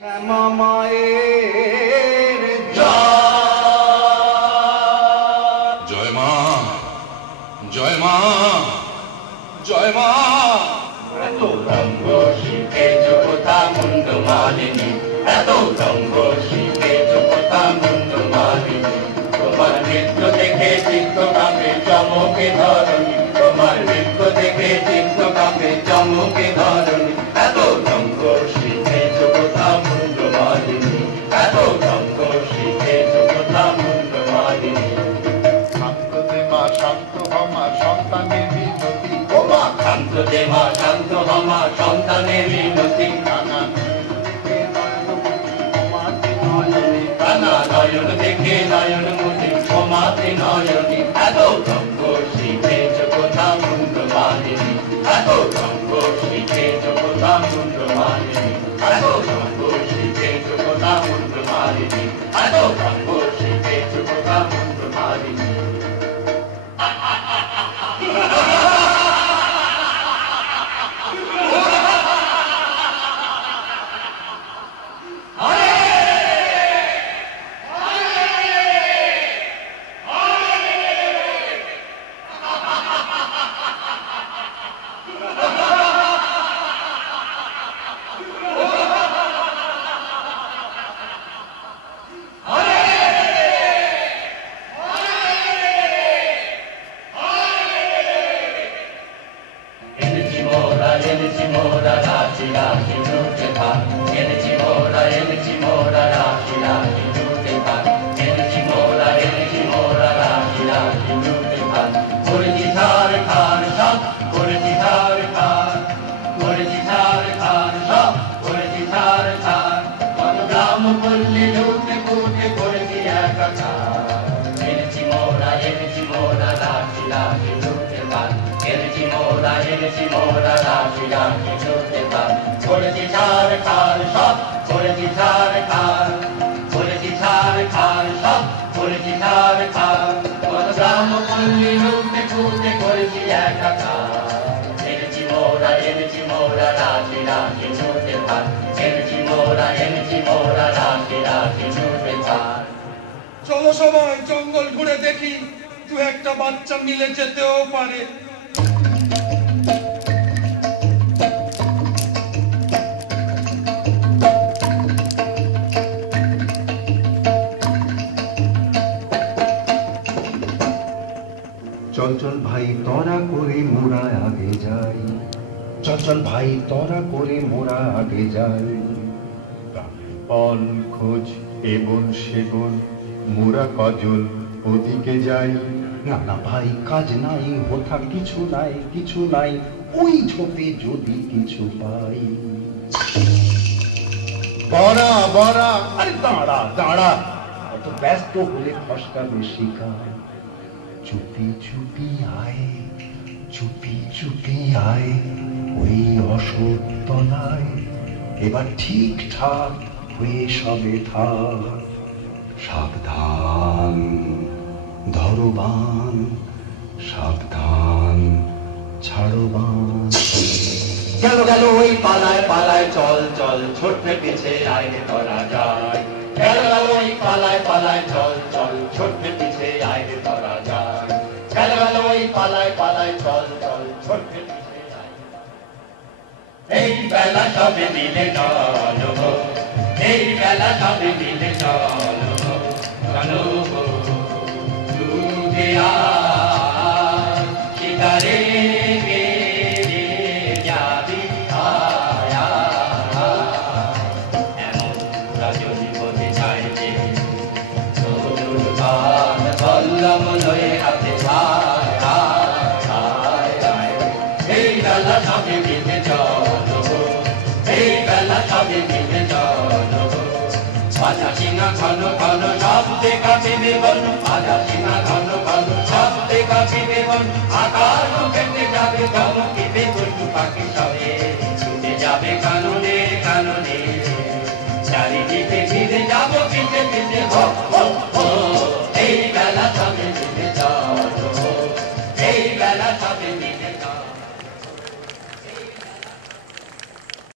শ্যামা মায়ের জয় মা, জয় মা, জয় মা। এত রঙ্গ শিখেছ কোথা মুন্ড মালিনী, এত রঙ্গ শিখেছ কোথা মুন্ড মালিনী। তোমার নৃত্য দেখে চিত্ত কাঁপে চমকে ধরণী, তোমার নৃত্য দেখে চিত্ত কাঁপে চমকে ধরণী। এত রঙ্গ শিখেছ কোথা মুন্ড মালিনী, এত রঙ্গ শিখেছ কোথা মুন্ড মালিনী। শান্ত দে মা, শান্ত হমা সন্তানের মিনতি, ও মা শান্ত দে মা, শান্ত হমা সন্তানের মিনতি। কানা নয়ন দেখে নয়ন মুখে ক্ষমাতে নয়নী। এত রঙ্গ শিখেছ কোথা মুন্ড মালিনী, এত রঙ্গ শিখেছ কোথা মুন্ড মালিনী, এত রঙ্গ শিখেছ কোথা মুন্ড মালিনী, এত রঙ্গ শিখেছ কোথা মুন্ড মালিনী। এনেছি মোরা রাশি রাশি জুটে ভাত, এনেছি মোরা রাশি রাশি জুটে ভাত, এনেছি মোরা রাশি রাশি জুটে ভাত। করেছি ধার খান সব, করেছি ধার খান, করেছি ধার খান সব, করেছি ধার খান। কত গ্রাম পল্লী লুটে পুটে করেছি একাকার। এনেছি মোরা রাশি রাশি জুটে ভাত, এনেছি মোরা রাশি রাশি জুটে ভাত। করেছি ধার খান সব, করেছি ধার খান, করেছি ধার খান সব, করেছি ধার খান। কত গ্রাম পল্লী লুটে পুটে করেছি একাকার। এনেছি মোরা রাশি রাশি জুটে ভাত, এনেছি মোরা রাশি রাশি জুটে ভাত। চলো সবাই জঙ্গল ঘুরে দেখি, দু একটা বাচ্চা মিলে যেতেও পারে। চল চল ভাই তোরা করে মোরা আগে যাই, চল চল ভাই তোরা করে মোরা আগে যাই। বন খোঁজ এবন সেবন মোরা কজল ওদিকে যাই। না না ভাই কাজ নাই, হোথা কিছু নাই, কিছু নাই, ওই ঝোপে যদি কিছু পাই। বড়া বড়া, আরে দাঁড়া দাঁড়া, অত ব্যস্ত হলে ফসকা বেশি কাজ। চুপি চুপি আয়, চুপি চুপি আয়, ওই অসতলায় এবার ঠিকঠাক হয়ে সবে থাক। সাবধান ধরো বান, সাবধান ছাড়ো বান। গেল গেল ওই পালায় পালায় চল চল, ছোট্টে পিছে আয় রে তোরা যাই। গেল গেল ওই পালায় পালায় চল চল, ছোট্টে পিছে আয় রে তোরা যাই। গেল গেল ওই পালায় পালায় চল চল, ছোট্টে পিছে আয়। এই বেলা সবে মিলে চলো গো, এই বেলা সবে মিলে চলো গো, চলো গো ডুবে আয় শিকারে বেড়ে যাবি আয় আয়। এমন রাজনী বলে যায় যে তরুর গান বল্লম লয়ে হাতে ছায় আয় আয়। এই বেলা সবে মিলে চলো গো, এই বেলা সবে মিলে চলো গো। বাজা সিংহা ঘন ঘন শব্দে কাঁপিবে বন, বাজা সিংহা ঘন ঘন শব্দে কাঁপিবে বন। আকাশ কেটে যাবে চমকিবে পশু পাখি সবে, ছুটে যাবে কাননে কাননে। চারিদিকে ঘিরে যাবো পিছে পিছে, হো হো হো।